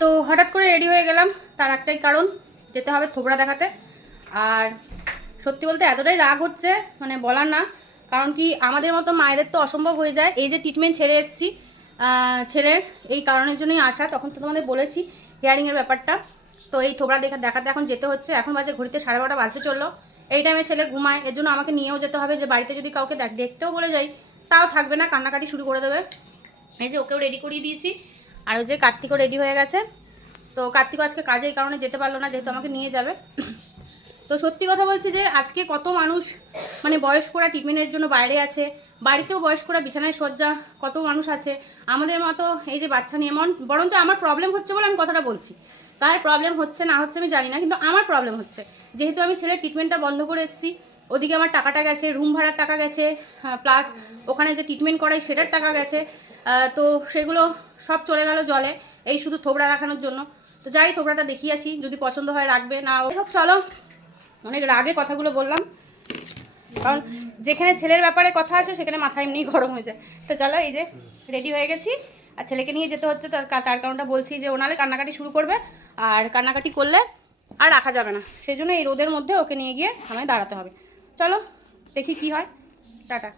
তো হঠাৎ করে রেডি হয়ে গেলাম, তার একটাই কারণ, যেতে হবে থোবড়া দেখাতে। আর সত্যি বলতে এতটাই রাগ হচ্ছে মানে বলার না, কারণ কি আমাদের মতো মায়েদের তো অসম্ভব হয়ে যায়। এই যে ট্রিটমেন্ট ছেড়ে এসেছি ছেলের, এই কারণের জন্যই আসা। তখন তো তোমাদের বলেছি হিয়ারিংয়ের ব্যাপারটা। তো এই থোবড়া দেখাতে এখন যেতে হচ্ছে। এখন বাজে ঘড়িতে 12:30 বাজতে চললো। এই টাইমে ছেলে ঘুমায়, এর জন্য আমাকে নিয়েও যেতে হবে। যে বাড়িতে যদি কাউকে দেখতেও বলে যাই তাও থাকবে না, কান্নাকাটি শুরু করে দেবে। এই যে ওকেও রেডি করিয়ে দিয়েছি, আর ওই যে কার্তিকও রেডি হয়ে গেছে। তো কার্তিক আজকে কাজে এই কারণে যেতে পারলো না, যেহেতু আমাকে নিয়ে যাবে। তো সত্যি কথা বলছি যে আজকে কত মানুষ মানে বয়স্করা ট্রিটমেন্টের জন্য বাইরে আছে, বাড়িতেও বয়স্করা বিছানায় শয্যা, কত মানুষ আছে আমাদের মতো এই যে বাচ্চা নিয়ে। বরঞ্চ আমার প্রবলেম হচ্ছে বলে আমি কথাটা বলছি, কার প্রবলেম হচ্ছে না হচ্ছে আমি জানি না, কিন্তু আমার প্রবলেম হচ্ছে। যেহেতু আমি ছেলের ট্রিটমেন্টটা বন্ধ করে এসেছি, ওদিকে আমার টাকাটা গেছে, রুম ভাড়ার টাকা গেছে, প্লাস ওখানে যে ট্রিটমেন্ট করাই সেটার টাকা গেছে। তো সেগুলো সব চলে গেল জলে, এই শুধু থোবড়া দেখানোর জন্য। তো যাই, থোবড়াটা দেখিয়ে আসি, যদি পছন্দ হয় রাখবে, না হোক চলো। অনেক রাগে কথাগুলো বললাম, কারণ যেখানে ছেলের ব্যাপারে কথা আছে সেখানে মাথা এমনি গরম হয়ে যায়। তো চলো, এই যে রেডি হয়ে গেছি, আর ছেলেকে নিয়ে যেতে হচ্ছে। তার কারণটা বলছি যে ও নাহলে কান্নাকাটি শুরু করবে, আর কান্নাকাটি করলে আর রাখা যাবে না। সেই জন্য এই রোদের মধ্যে ওকে নিয়ে গিয়ে আমায় দাঁড়াতে হবে। চলো দেখি কি হয়। টাটা।